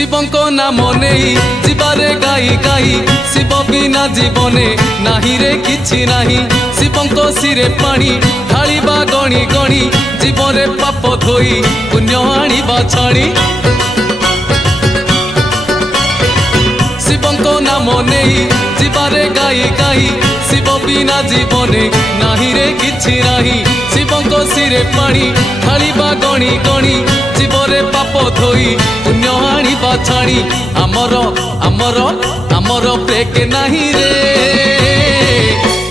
শিবঙ্ক নাম নেই জীবারে গাই গাই শিব বিনা জীবনে নাহি রে কিছু নাহি শিবঙ্ক শিরে পানি ঢাଳିবা গଣି গଣି জীবরে পাপ ধୋଇ পুণ্য আনিবা ছাড়ি শিবঙ্ক নাম নেই জীবারে গাই গাই শিব বিনা জীবনে নাহি রে কিছু নাহি শিবঙ্ক শিরে পানি ঢাଳିবা গଣି গଣି জীবরে পাপ ধୋଇ পুণ্য আনিবা ছাড়ি আমর আমর আমর ব্রেক নাহি রে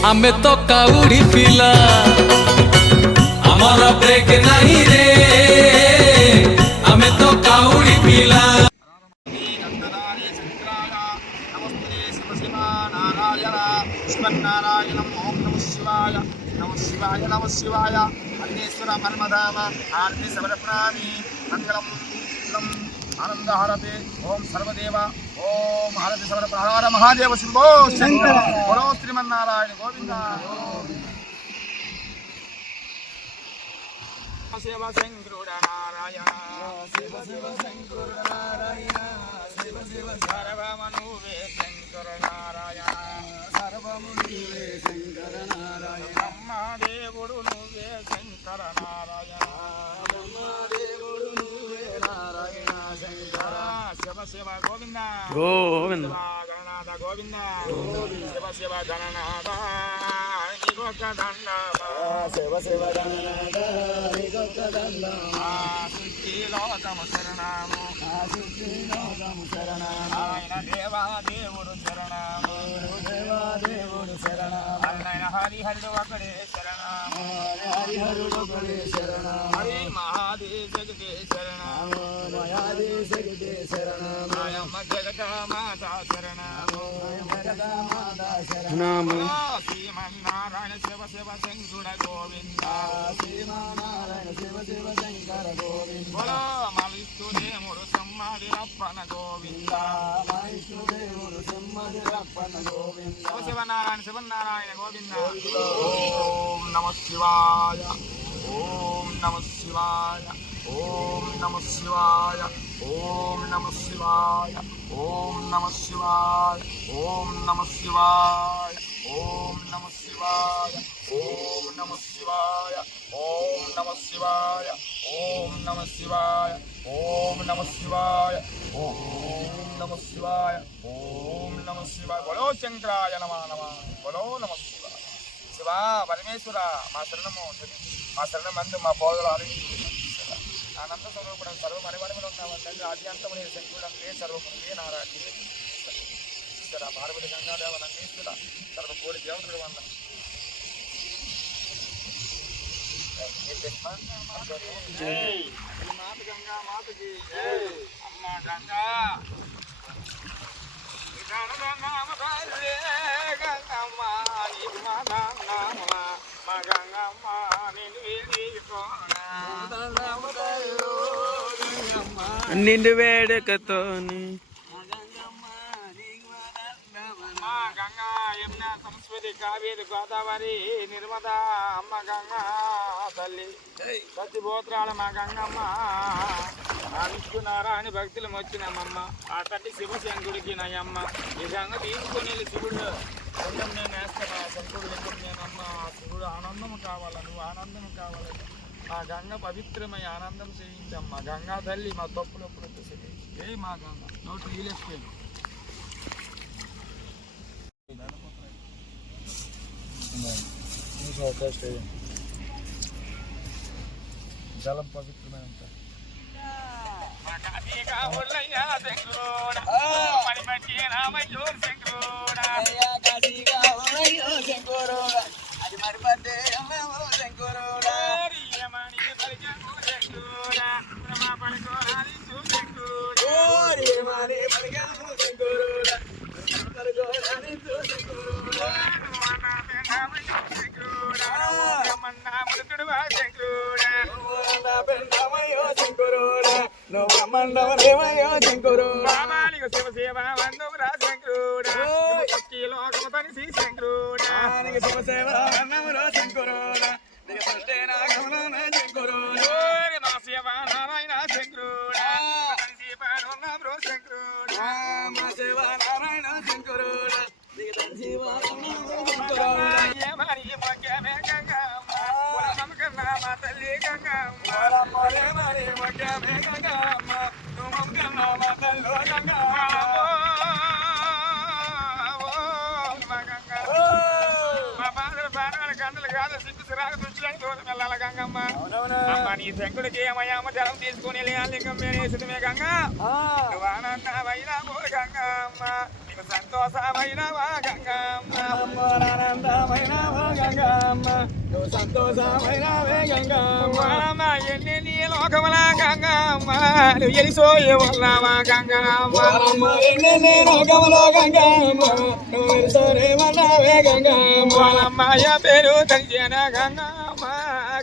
ଆମେ ତ କାଉଡ଼ି ପିଲା ଆମର ବ୍ରେକ୍ ନାହିଁ ରେ ଆମେ ତ କାଉଡ଼ି ପିଲା నమ శివాయ అన్నేశ్వర పరమధామ ఆర్తి సమర్పణామి మంగళం ఆనంద హారతి ఓం సర్వదేవ ఓం హారతి సమర్పణ హర మహాదేవ శంభో శంకర బలో శ్రీమన్నారాయణ గోవింద శివ శంకరుడ నారాయణ శివ శివ శంకరుడ నారాయణ శివ శివ సర్వమనువే శంకర నారాయణ సర్వము నీవే శంకర నారాయణ బ్రహ్మదేవుడు నువ్వే శంకర నారాయణ బ్రహ్మదేవుడు నువ్వే నారాయణ శంకర శివ శివ గోవింద గోవింద గణనాథ గోవింద శివ శివ గణనాథ నీకొక్క దండమ శివ శివ గణనాథ నీకొక్క దండమ సృష్టిలోకము శరణము సృష్టిలోకము శరణము ఆయన దేవా దేవుడు శరణము దేవా దేవుడు శరణము ఆయన హరిహరుడు ఒకడే శరణము హరిహరుడు ఒకడే శరణము హరి మహాదేవ జగదే శరణము మహాదేవ జగదే శరణము ఆయమ్మ జగత మాత శరణము జగత మాత శరణము శ్రీమన్నారాయణ శివ శివ శంకర గోవింద శ్రీమన్నారాయణ శివ శివ శంకర గోవింద బలో మవిష్ణుదేవుడు సమ్మాదిరప్పన గోవింద మవిష్ణుదేవుడు సమ్మాదిరప్పన గోవింద శివ శివనారాయణ శివనారాయణ గోవింద ఓం నమః శివాయ ఓం నమః శివాయ ఓం నమః శివాయ ఓం నమః శివాయ ఓం నమః శివాయ ఓం నమః శివాయ ఓం నమః శివాయ ఓం నమః శివాయ ఓం నమః శివాయ ఓం నమః శివాయ ఓం నమః శివాయ ఓం నమః శివాయ ఓం నమః శివాయ బలో శంకరాయ నమః నమః బలో నమః శివాయ శివ పరమేశ్వర మా శరణము మా శరణం అందు మా బోధలు ఆనంద స్వరూపుడు సర్వ మరిమరిమలు ఉన్నామంటే ఆది అంతము నేను శంకుడు ఏ సర్వము ఏ నారాయణ ఈశ్వర పార్వతి గంగాదేవ నందీశ్వర సర్వ కోడి దేవతలు వంద మాత గంగా మాతకి అమ్మ గంగా నిండు వేడుకతోని మా గంగా యమున సంస్కృతి కావేరి గోదావరి నిర్మదా అమ్మ గంగా తల్లి సత్యభూత్రాల మా గంగమ్మ ఆ విష్ణునారాయణ భక్తులు వచ్చినామమ్మ ఆ తల్లి శివశంకుడికి నాయమ్మ ఈ గంగ తీసుకొని శివుడు లింగం నేను వేస్తాను శంకుడు లింగం నేనమ్మ శివుడు ఆనందము కావాలా నువ్వు ఆనందము కావాలని మా గంగ పవిత్రమై ఆనందం చేయించమ్మ గంగా తల్లి మా తప్పులప్పుడు ఏ మా గంగ నోటి వీలేసిపోయింది జలం పవిత్రమైన ఉంటాయి మండవదేవయో శంకరు రామానికి శివ సేవ వందమురా శంకరుడా లోకముతని శ్రీ శంకరుడా శివ సేవ వందమురా శంకరుడా శంకరుడా మా సేవ నారాయణ శంకరుడా శంకరుడా మా శివ నారాయణ శంకరుడా శివ ఏమని మొక్కమే గంగమ్మ పొలమకన్నా మా తల్లి గంగమ్మ మరి మొక్కమే గంగమ్మ నువ్వు మా తల్లి గంగమ్మ గంగమ్మ అమ్మ నీ శంకుడికి ఏమయ్యామ జలం తీసుకుని లింగం వేసుకునే గంగ నువ్వు ఆనందమైన గంగమ్మ నీకు సంతోషమైనవా గంగమ్మ ఆనందమైన గంగమ్మ నువ్వు సంతోషమైనవే గంగమ్మ ఎన్ని నీ లోకముల గంగమ్మ నువ్వు ఎలిసోయే వల్లవా గంగమ్మ నేను గమలో గంగమ్మ నువ్వు సరేమన్నావే గంగమ్మ వాళ్ళమ్మాయ పేరు తెలిసిన గంగమ్మ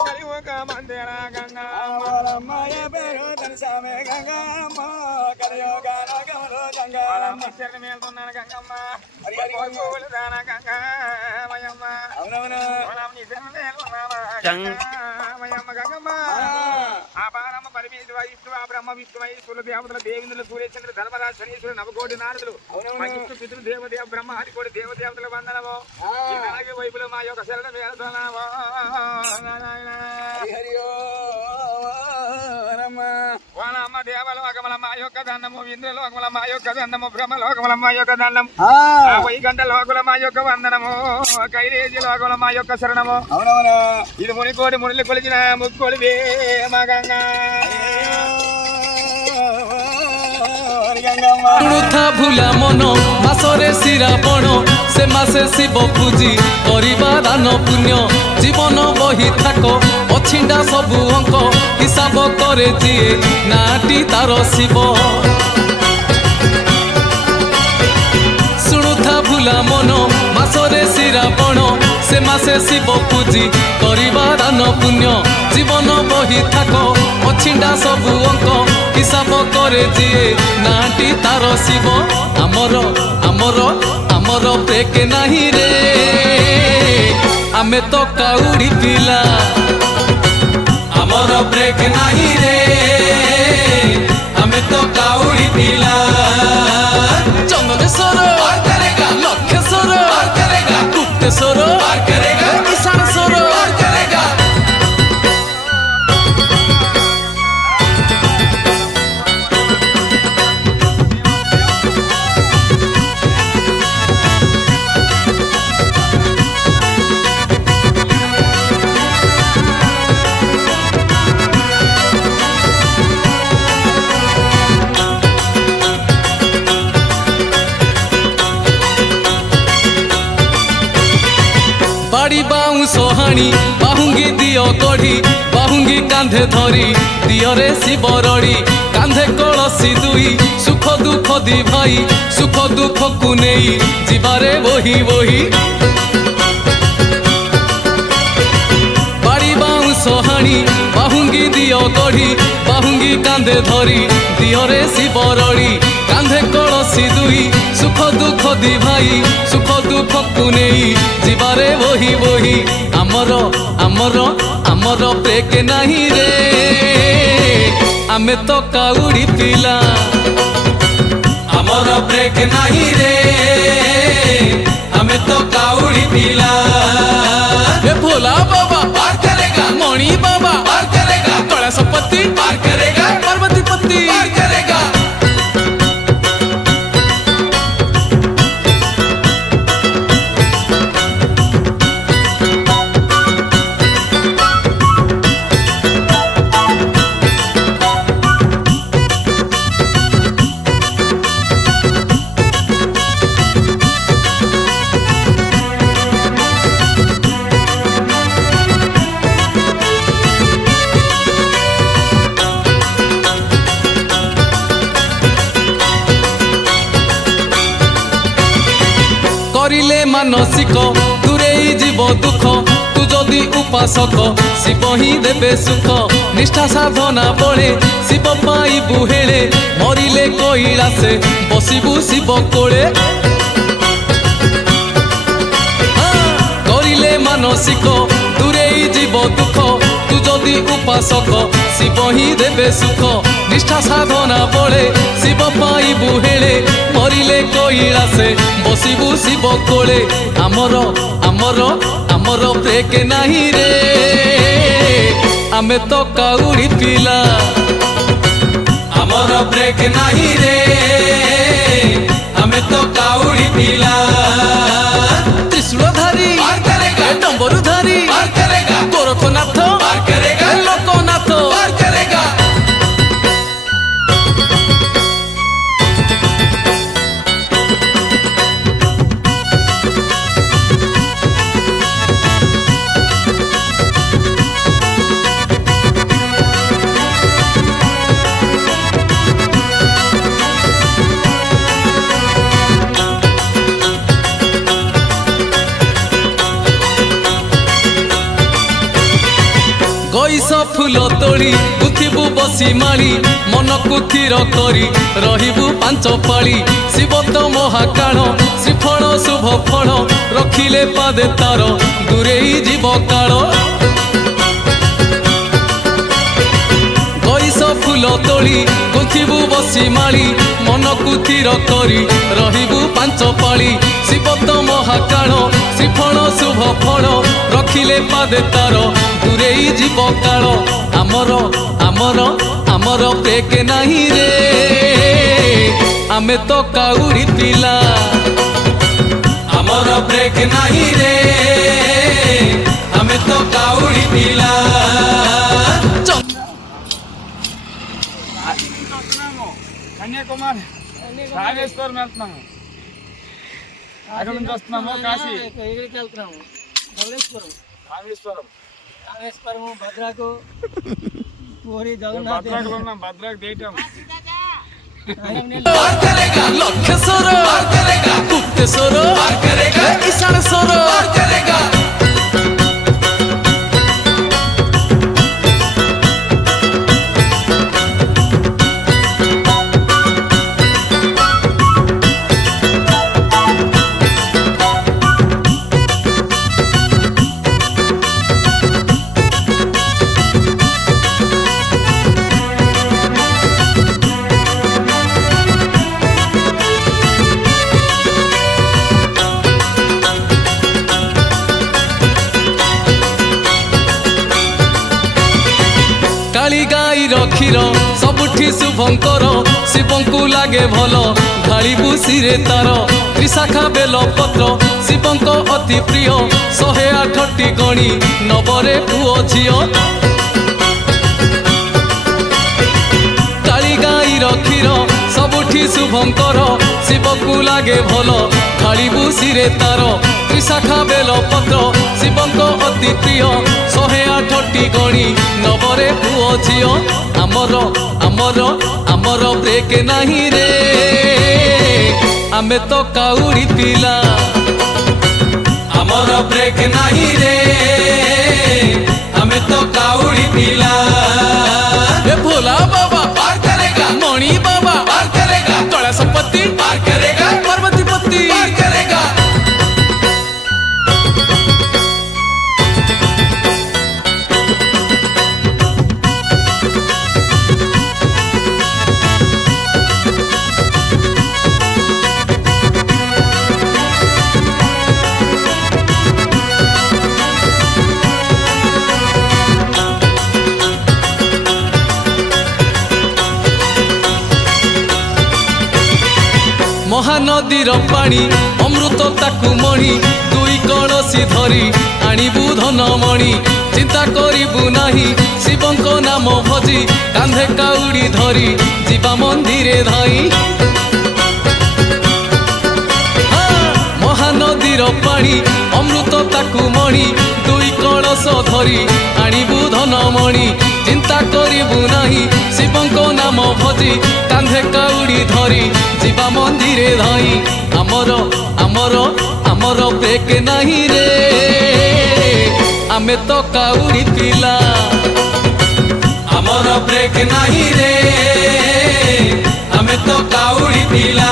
కలియుగ మందిర గంగమ్మ వాళ్ళమ్మాయ పేరు తెలిసామే గంగమ్మ కలియోగాల గమలో గంగమ్మ చెర్రి మేలుతున్నాను గంగమ్మ హరి హరి దాన గంగమయమ్మ అవునవును నీ చెర్రి మేలున్నావా గంగమయమ్మ గంగమ్మ ఆ పారమ్మ పరిమేశ్వర విష్ణు ఆ బ్రహ్మ విష్ణు మహేశ్వరులు దేవతలు దేవేంద్రులు సూర్యచంద్రులు ధర్మరాజు శనీశ్వరులు నవకోటి నారదులు విష్ణు పితృ దేవదేవ బ్రహ్మ హరికోటి దేవదేవతల వందనము అలాగే వైపులో మా యొక్క శరణ వేడుతున్నాము హరి ఓరమ్మ వాళ్ళమ్మ దేవలోకముల మా యొక్క దండము ఇంద్రలోకముల మా యొక్క దండము బ్రహ్మలోకముల మా యొక్క దండం వైకంఠ లోకుల మా యొక్క వందనము కైలేజీ లోకముల మా యొక్క శరణము అవునవును ఇది మునికోటి మునిలు కొలిచిన ముక్కోడివే మా గంగా ବୃଥା ଭୁଲା ମନ ମାସରେ ଶ୍ରାବଣ ସେ ମାସେ ଶିବ ପୂଜି କରିବା ଦାନ ପୁଣ୍ୟ ଜୀବନ ବହି ଥାକ ଅଛିଣ୍ଡା ସବୁ ଅଙ୍କ ହିସାବ କରେ ଯିଏ ନାଟି ତାର ଶିବ ଶୁଣୁଥା ଭୁଲା ମନ ମାସରେ ଶ୍ରାବଣ ସେ ମାସେ ଶିବ ପୂଜି କରିବା ଦାନ ପୁଣ୍ୟ ଜୀବନ ବହି ଥାକ ଅଛିଣ୍ଡା ସବୁ ଅଙ୍କ ହିସାବ କରେ ଯିଏ ନାଟି ତାର ଶିବ ଆମର ଆମର ଆମର ବ୍ରେକ୍ ନାହିଁ ରେ ଆମେ ତ କାଉଡ଼ି ପିଲା ଆମର ବ୍ରେକ୍ ନାହିଁ ରେ ଆମେ ତ କାଉଡ଼ି ପିଲା ଚନ୍ଦନେଶ୍ୱର ଲକ୍ଷେଶ୍ୱର ଗୁପ୍ତେଶ୍ୱର ଇଶାଣେଶ୍ୱର বাড়ি বাউঁশ হাণি বাহুঙ্গি দিও গড়ি বাহুঙ্গি কাঁধে ধরি দিয়রে শিবরড়ি কাঁধে কলসি দুই সুখ দুঃখ দি ভাই সুখ দুঃখকু নেই ଯିବାରେ বহি বহি বাড়ি বাউঁশ হাণি বাহুঙ্গি দিও গড়ি বাহুঙ্গি কাঁধে ধরি দিয়রে শিবরড়ি কাঁধে কলসি দুই সুখ দুঃখ দি ভাই সুখ দুঃখকু নেই ଯିବାରେ বহি বহি ଆମର ଆମର ଆମର ବ୍ରେକ୍ ନାହିଁ ରେ ଆମେ ତ କାଉଡ଼ି ପିଲା ଆମର ବ୍ରେକ୍ ନାହିଁ ରେ ଆମେ ତ କାଉଡ଼ି ପିଲା ଏ ଭୋଲା ବାବା ପାର କରେଗା ମଣି ବାବା ପାର କରେଗା କୈଳାସପତି ପାର କରେଗା ପାର୍ବତୀପତି ପାର କରେଗା করিলে মানসিক দূরেই জীব দুঃখ তু যদি উপাসক শিব হি দেবে সুখ নিষ্ঠা সাধনা বলে শিব পাইবু হেলে মরিলে কৈলাসে বসিবু শিব কোলে করিলে মানসিক দূরেই জীব দুঃখ তু যদি উপাসক শিব হি দেবে সুখ নিষ্ঠা সাধনা বলে শিব পাই মরিবু হেলে মরিলে কৈলাসে বসিবু শিব কোলে আমর আমর আমর ব্রেক নাহি রে ଆମେ ତ କାଉଡ଼ି ପିଲା ଆମର ବ୍ରେକ୍ ନାହିଁ ରେ ଆମେ ତ କାଉଡ଼ି ପିଲା ତ୍ରିଶୂଳଧାରୀ ଡମ୍ବରୁଧାରୀ ଗୋରଖନାଥ ଲୋକନାଥ ଗଇସ ଫୁଲ ତୋଳି ଗୁଥିବୁ ବସି ମାଳି ମନକୁ ଥିର କରି ରହିବୁ ପାଞ୍ଚ ପାଳି ଶିବ ତ ମହାକାଳ ଶ୍ରୀଫଳ ଶୁଭ ଫଳ ରଖିଲେ ପାଦେ ତାର ଦୂରେଇ ଯିବ କାଳ ଗଇସ ଫୁଲ ତୋଳି ଗୁଥିବୁ ବସି ମାଳି ମନକୁ ଥିର କରି ରହିବୁ ପାଞ୍ଚ ପାଳି ଶିବ ତ ମହାକାଳ ଶ୍ରୀଫଳ ଶୁଭ ଫଳ ରଖିଲେ ପାଦେ ତାର ଦୂରେଇ ଯିବ କାଳ ଆମର ଆମର ଆମର ବ୍ରେକ୍ ନାହିଁ ରେ ଆମେ ତ କାଉଡ଼ି ପିଲା ଆମର ବ୍ରେକ୍ ନାହିଁ ରେ ଆମେ ତ କାଉଡ଼ି ପିଲା కన్యాకుమారి రామేశ్వరం వెళ్తున్నాము అక్కడ నుంచి వస్తున్నాము కాశీ ఎక్కడికి వెళ్తున్నాము ధవళేశ్వరం రామేశ్వరం రామేశ్వరము భద్రాకు పూరి జగన్నాథ్ భద్రాకులు ఉన్నాం భద్రాకు దేయటం ଲକ୍ଷେଶ୍ୱର ଗୁପ୍ତେଶ୍ୱର ଇଶାଣେଶ୍ୱର କାଳି ଗାଈର କ୍ଷୀର ସବୁଠି ଶୁଭଙ୍କର ଶିବଙ୍କୁ ଲାଗେ ଭଲ ଢାଳିବୁ ଶିରେ ତାର ତ୍ରିଶାଖା ବେଲ ପତ୍ର ଶିବଙ୍କ ଅତି ପ୍ରିୟ 108ଟି ଗଣି ନବରେ ପୁଅ ଝିଅ କାଳି ଗାଈର କ୍ଷୀର ସବୁଠି ଶୁଭଙ୍କର ଶିବଙ୍କୁ ଲାଗେ ଭଲ ଢାଳିବୁ ଶିରେ ତାର ତ୍ରିଶାଖା ବେଲ ପତ୍ର ଶିବଙ୍କ ଅତି ପ୍ରିୟ 108ଟି ଗଣି ନବରେ ପୁଅ ଝିଅ ଆମର ଆମର ଆମର ବ୍ରେକ୍ ନାହିଁ ରେ ଆମେ ତ କାଉଡ଼ି ପିଲା ଆମର ବ୍ରେକ୍ ନାହିଁ ରେ ଆମେ ତ କାଉଡ଼ି ପିଲା ଏ ଭୋଲା ବାବା ପାର କରେଗା ମଣି ବାବା ପାର କରେଗା କଳା ସମ୍ପତ୍ତି ପାର କରେଗା ପାର୍ବତୀ ପତି ପାର କରେଗା ମହାନଦୀର ପାଣି ଅମୃତ ତାକୁ ମଣି ଦୁଇ କଳସୀ ଧରି ଆଣିବୁ ଧନମଣି ଚିନ୍ତା କରିବୁ ନାହିଁ ଶିବଙ୍କ ନାମ ଭଜି କାନ୍ଧେ କାଉଡ଼ି ଧରି ଯିବା ମନ୍ଦିରେ ଧାଇଁ ମହାନଦୀର ପାଣି ଅମୃତ ତାକୁ ମଣି ଦୁଇ କଳସ ଧରି ଆଣିବୁ ଧନମଣି ଚିନ୍ତା କରିବୁ ନାହିଁ ଶିବଙ୍କ ନାମ ଭଜି କାନ୍ଧେ କାଉଡ଼ି ଧରି ଯିବା ମନ୍ଦିରେ ଧାଇଁ ଆମର ଆମର ଆମର ବ୍ରେକ୍ ନାହିଁ ରେ ଆମେ ତ କାଉଡ଼ି ପିଲା ଆମର ବ୍ରେକ୍ ନାହିଁ ରେ ଆମେ ତ କାଉଡ଼ି ପିଲା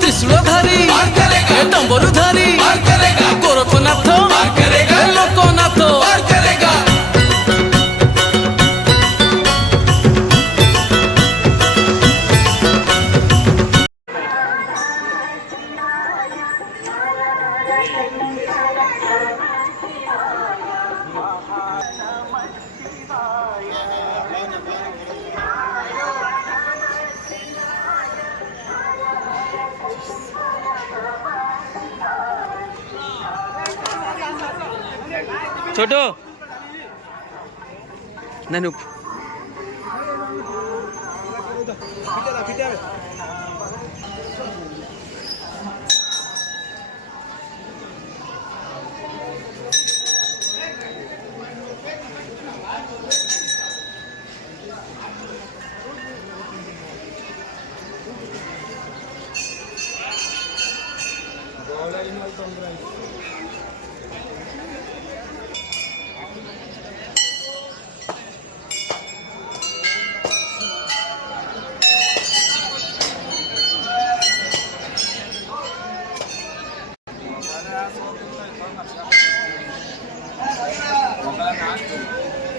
ତ୍ରିଶୂଳଧାରୀ ଡମ୍ବରୁଧାରୀ ଗୋରଖନାଥ ଲୋକନାଥ ছোট নানু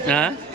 হ্যাঁ